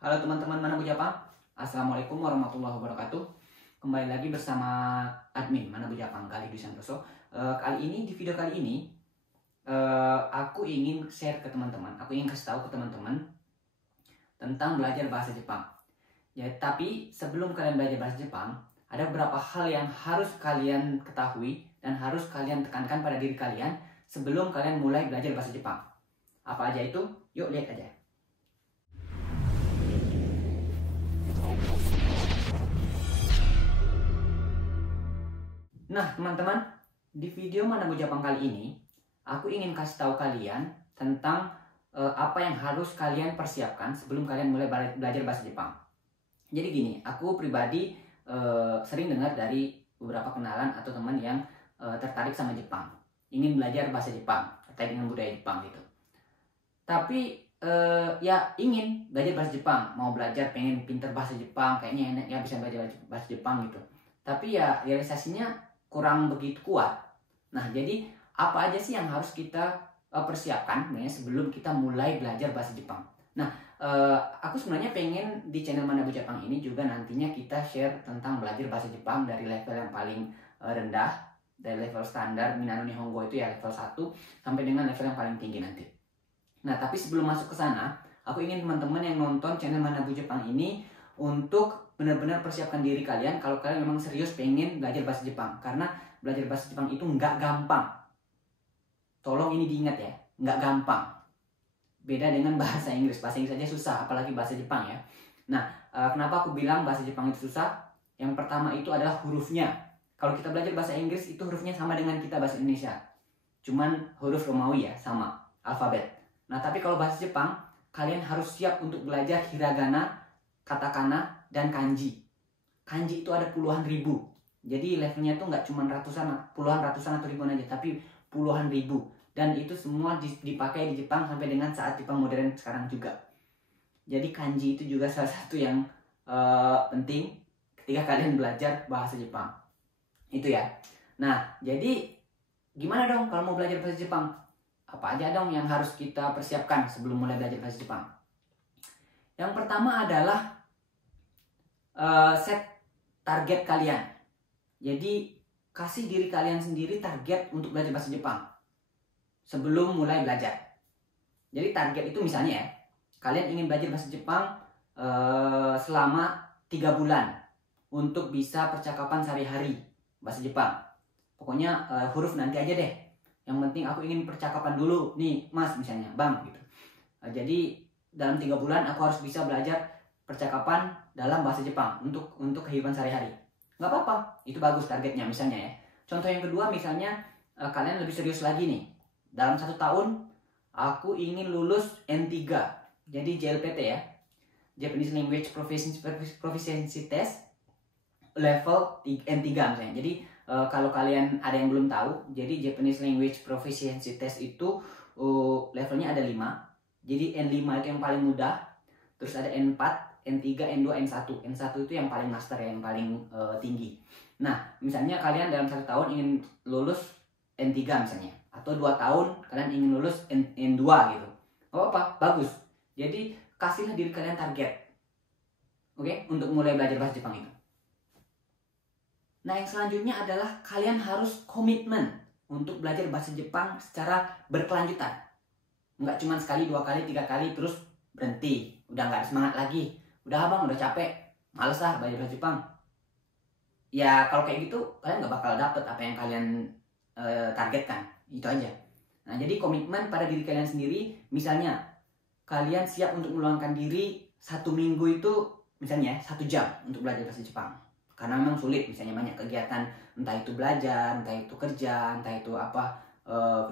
Halo teman-teman Manabu Japang, Assalamualaikum warahmatullahi wabarakatuh. Kembali lagi bersama admin Manabu Japang, Galih Dwi Santoso. Di video kali ini, aku ingin share ke teman-teman, aku ingin kasih tahu ke teman-teman tentang belajar bahasa Jepang. Ya, tapi sebelum kalian belajar bahasa Jepang, ada beberapa hal yang harus kalian ketahui dan harus kalian tekankan pada diri kalian sebelum kalian mulai belajar bahasa Jepang. Apa aja itu? Yuk lihat aja. Nah, teman-teman, di video Manabu Japang kali ini, aku ingin kasih tahu kalian tentang apa yang harus kalian persiapkan sebelum kalian mulai belajar bahasa Jepang. Jadi gini, aku pribadi sering dengar dari beberapa kenalan atau teman yang tertarik sama Jepang, ingin belajar bahasa Jepang, tertarik dengan budaya Jepang gitu. Tapi ya ingin belajar bahasa Jepang, mau belajar, pengen pinter bahasa Jepang, kayaknya enak ya bisa belajar bahasa Jepang gitu. Tapi ya realisasinya kurang begitu kuat. Nah, jadi apa aja sih yang harus kita persiapkan sebelum kita mulai belajar bahasa Jepang? Nah, aku sebenarnya pengen di channel Manabu Japang ini juga nantinya kita share tentang belajar bahasa Jepang dari level yang paling rendah, dari level standar Minano Nihongo itu ya level 1 sampai dengan level yang paling tinggi nanti. Nah, tapi sebelum masuk ke sana, aku ingin teman-teman yang nonton channel Manabu Japang ini untuk benar-benar persiapkan diri kalian kalau kalian memang serius pengen belajar bahasa Jepang. Karena belajar bahasa Jepang itu nggak gampang. Tolong ini diingat ya, nggak gampang. Beda dengan bahasa Inggris. Bahasa Inggris aja susah, apalagi bahasa Jepang ya. Nah, kenapa aku bilang bahasa Jepang itu susah? Yang pertama itu adalah hurufnya. Kalau kita belajar bahasa Inggris itu hurufnya sama dengan kita bahasa Indonesia. Cuman huruf Romawi ya, sama, alfabet. Nah, tapi kalau bahasa Jepang, kalian harus siap untuk belajar hiragana, katakana, dan kanji. Kanji itu ada puluhan ribu. Jadi levelnya tuh nggak cuma ratusan, puluhan ratusan atau ribuan aja, tapi puluhan ribu. Dan itu semua dipakai di Jepang sampai dengan saat Jepang modern sekarang juga. Jadi kanji itu juga salah satu yang penting ketika kalian belajar bahasa Jepang. Itu ya. Nah, jadi gimana dong kalau mau belajar bahasa Jepang? Apa aja dong yang harus kita persiapkan sebelum mulai belajar bahasa Jepang? Yang pertama adalah set target kalian. Jadi kasih diri kalian sendiri target untuk belajar bahasa Jepang sebelum mulai belajar. Jadi target itu misalnya ya, kalian ingin belajar bahasa Jepang selama 3 bulan untuk bisa percakapan sehari-hari bahasa Jepang. Pokoknya huruf nanti aja deh. Yang penting aku ingin percakapan dulu nih mas misalnya, bang gitu. Jadi dalam 3 bulan aku harus bisa belajar percakapan dalam bahasa Jepang untuk kehidupan sehari-hari. Nggak apa-apa, itu bagus targetnya misalnya ya. Contoh yang kedua misalnya kalian lebih serius lagi nih. Dalam 1 tahun aku ingin lulus N3. Jadi JLPT ya, Japanese Language Proficiency Test level N3 misalnya. Jadi kalau kalian ada yang belum tahu, jadi Japanese Language Proficiency Test itu levelnya ada 5. Jadi N5 itu yang paling mudah, terus ada N4, N3, N2, N1. N1 itu yang paling master ya, yang paling tinggi. Nah, misalnya kalian dalam 1 tahun ingin lulus N3 misalnya, atau 2 tahun kalian ingin lulus N2 gitu. Oh apa? Bagus. Jadi kasihlah diri kalian target. Oke, untuk mulai belajar bahasa Jepang itu. Nah, yang selanjutnya adalah kalian harus komitmen untuk belajar bahasa Jepang secara berkelanjutan. Nggak cuma sekali, 2 kali, 3 kali, terus berhenti. Udah nggak ada semangat lagi. Udah abang, udah capek. Males lah belajar bahasa Jepang. Ya, kalau kayak gitu, kalian nggak bakal dapet apa yang kalian targetkan. Itu aja. Nah, jadi komitmen pada diri kalian sendiri. Misalnya, kalian siap untuk meluangkan diri 1 minggu itu, misalnya 1 jam untuk belajar bahasa Jepang. Karena memang sulit, misalnya banyak kegiatan, entah itu belajar, entah itu kerja, entah itu apa,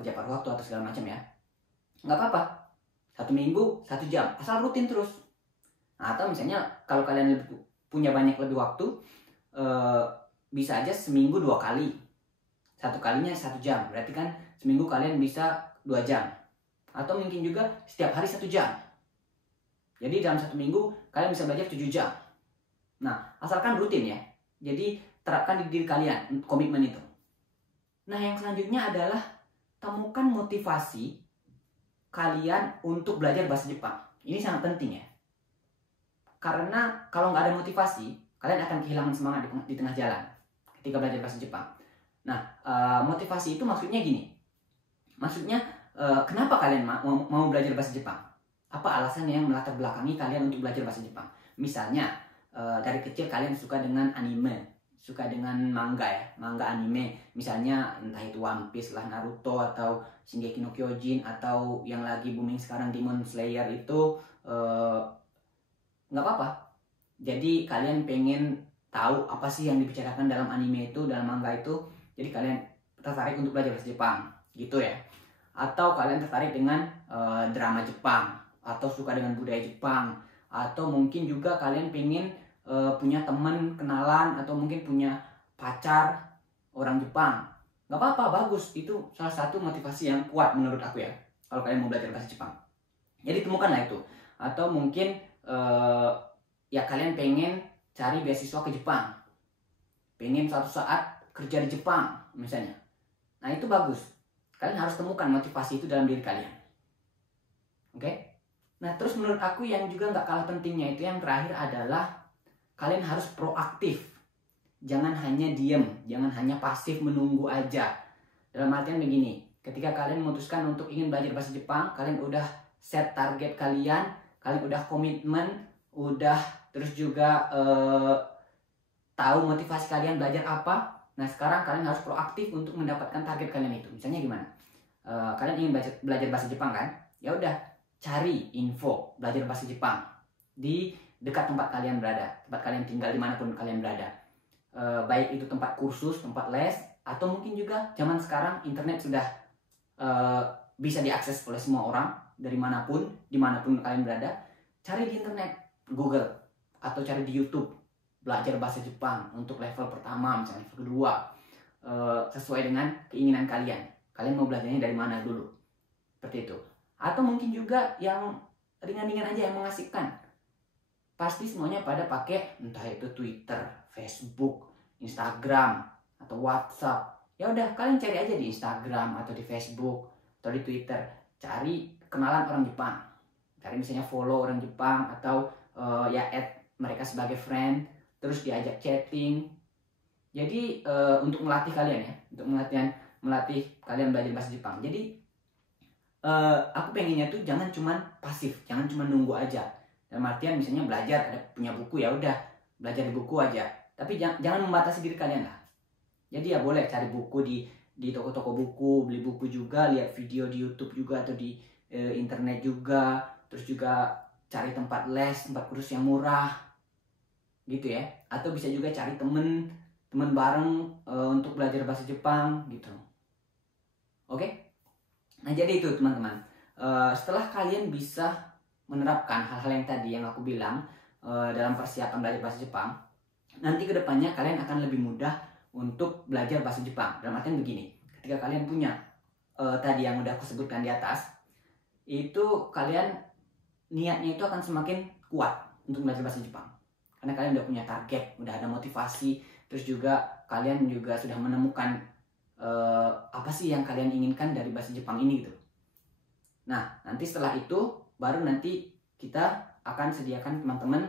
kerja paruh waktu atau segala macam ya. Nggak apa-apa, 1 minggu, 1 jam, asal rutin terus. Nah, atau misalnya kalau kalian punya lebih waktu, bisa aja seminggu 2 kali. 1 kalinya 1 jam, berarti kan seminggu kalian bisa 2 jam. Atau mungkin juga setiap hari 1 jam. Jadi dalam 1 minggu kalian bisa belajar 7 jam. Nah, asalkan rutin ya. Jadi terapkan di diri kalian komitmen itu. Nah, yang selanjutnya adalah temukan motivasi kalian untuk belajar bahasa Jepang. Ini sangat penting ya. Karena kalau nggak ada motivasi, kalian akan kehilangan semangat di tengah jalan ketika belajar bahasa Jepang. Nah, motivasi itu maksudnya gini. Maksudnya, kenapa kalian mau belajar bahasa Jepang? Apa alasan yang melatar belakangi kalian untuk belajar bahasa Jepang? Misalnya, dari kecil kalian suka dengan anime, suka dengan manga ya, manga anime. Misalnya entah itu One Piece lah, Naruto, atau Shingeki no Kyojin, atau yang lagi booming sekarang Demon Slayer itu, nggak apa-apa. Jadi kalian pengen tahu apa sih yang dibicarakan dalam anime itu, dalam manga itu. Jadi kalian tertarik untuk belajar bahasa Jepang, gitu ya. Atau kalian tertarik dengan drama Jepang, atau suka dengan budaya Jepang, atau mungkin juga kalian pengen punya teman, kenalan, atau mungkin punya pacar orang Jepang. Nggak apa-apa, bagus. Itu salah satu motivasi yang kuat menurut aku ya, kalau kalian mau belajar bahasa Jepang. Jadi temukanlah itu. Atau mungkin ya kalian pengen cari beasiswa ke Jepang, pengen suatu saat kerja di Jepang misalnya. Nah itu bagus. Kalian harus temukan motivasi itu dalam diri kalian. Oke? Nah terus menurut aku yang juga nggak kalah pentingnya itu yang terakhir adalah kalian harus proaktif. Jangan hanya diem, jangan hanya pasif menunggu aja. Dalam artian begini, ketika kalian memutuskan untuk ingin belajar bahasa Jepang, kalian udah set target kalian, kalian udah komitmen, udah terus juga tahu motivasi kalian belajar apa. Nah sekarang kalian harus proaktif untuk mendapatkan target kalian itu. Misalnya gimana? Kalian ingin belajar bahasa Jepang kan? Ya udah, cari info belajar bahasa Jepang di dekat tempat kalian berada, tempat kalian tinggal, dimanapun kalian berada. Baik itu tempat kursus, tempat les, atau mungkin juga zaman sekarang internet sudah bisa diakses oleh semua orang dari manapun, dimanapun kalian berada. Cari di internet, Google, atau cari di YouTube belajar bahasa Jepang untuk level pertama, misalnya level kedua, sesuai dengan keinginan kalian. Kalian mau belajarnya dari mana dulu, seperti itu. Atau mungkin juga yang ringan-ringan aja, yang mengasihkan. Pasti semuanya pada pakai entah itu Twitter, Facebook, Instagram, atau WhatsApp. Ya udah, kalian cari aja di Instagram atau di Facebook atau di Twitter, cari kenalan orang Jepang. Cari misalnya follow orang Jepang, atau ya add mereka sebagai friend, terus diajak chatting. Jadi untuk melatih kalian ya, untuk melatih kalian belajar bahasa Jepang. Jadi aku pengennya tuh jangan cuman pasif, jangan cuma nunggu aja. Dalam artian misalnya belajar, ada punya buku, ya udah belajar di buku aja. Tapi jangan membatasi diri kalian lah. Jadi ya boleh cari buku di toko-toko buku, beli buku juga, lihat video di YouTube juga, atau di internet juga. Terus juga cari tempat les, tempat kursus yang murah, gitu ya. Atau bisa juga cari temen bareng untuk belajar bahasa Jepang, gitu. Oke? Nah jadi itu teman-teman. Setelah kalian bisa menerapkan hal-hal yang tadi yang aku bilang dalam persiapan belajar bahasa Jepang, nanti kedepannya kalian akan lebih mudah untuk belajar bahasa Jepang. Dalam artian begini, ketika kalian punya tadi yang udah aku sebutkan di atas, itu kalian niatnya itu akan semakin kuat untuk belajar bahasa Jepang. Karena kalian udah punya target, udah ada motivasi, terus juga kalian juga sudah menemukan apa sih yang kalian inginkan dari bahasa Jepang ini gitu. Nah, nanti setelah itu baru nanti kita akan sediakan teman-teman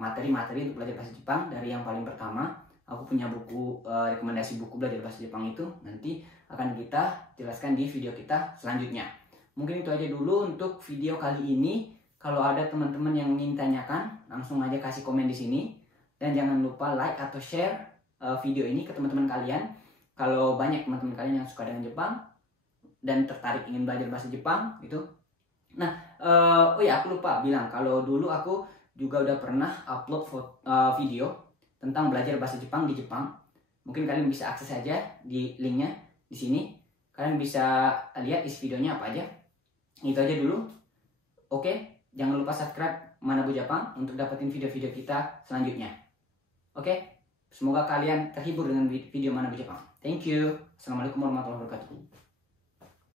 materi-materi untuk belajar bahasa Jepang. Dari yang paling pertama, aku punya buku rekomendasi buku belajar bahasa Jepang itu nanti akan kita jelaskan di video kita selanjutnya. Mungkin itu aja dulu untuk video kali ini. Kalau ada teman-teman yang ingin tanyakan, langsung aja kasih komen di sini. Dan jangan lupa like atau share video ini ke teman-teman kalian. Kalau banyak teman-teman kalian yang suka dengan Jepang dan tertarik ingin belajar bahasa Jepang gitu. Nah, oh ya aku lupa bilang kalau dulu aku juga udah pernah upload video tentang belajar bahasa Jepang di Jepang. Mungkin kalian bisa akses aja di linknya di sini. Kalian bisa lihat isi videonya apa aja. Itu aja dulu. Oke, jangan lupa subscribe Manabu Jepang untuk dapetin video-video kita selanjutnya. Oke, semoga kalian terhibur dengan video Manabu Jepang. Thank you. Assalamualaikum warahmatullahi wabarakatuh.